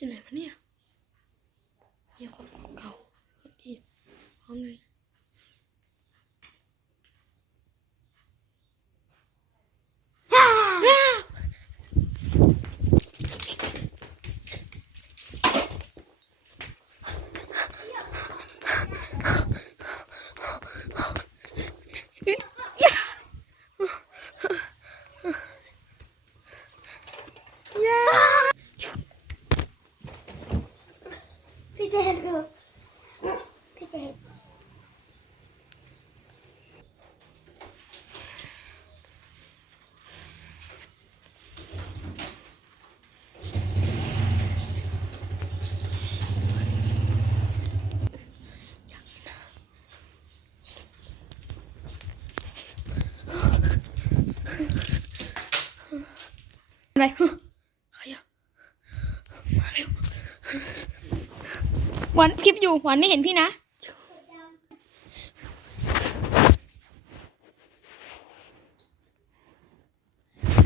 จะไหนวะเนี่ยมีคนเก่าๆคนที่พร้อมเลยย่า พี่เจนดูพี่เหวานคลิปอยู่หวานไม่เห็นพี่นะ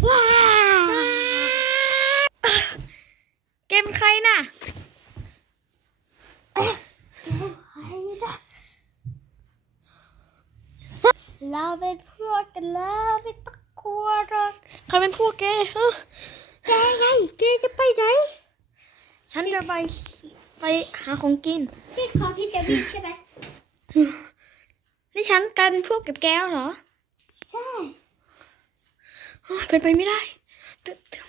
ว้าเกมใครน่ะใครนะเราเป็นพวกกันแล้วไม่ต้องกลัวหรอกใครเป็นพวกแกเฮ้อแกไงแกจะไปไหนฉันจะไป ไปหาของกินพี่ขอพี่จะวิ่งใช่ไหมนี่ฉันกลายเป็นพวกกับแก้วเหรอ ใช่เฮ้ยเป็นไปไม่ได้ตึ๊ดตึ๊ด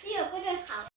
พี่หยกก็เดินเขา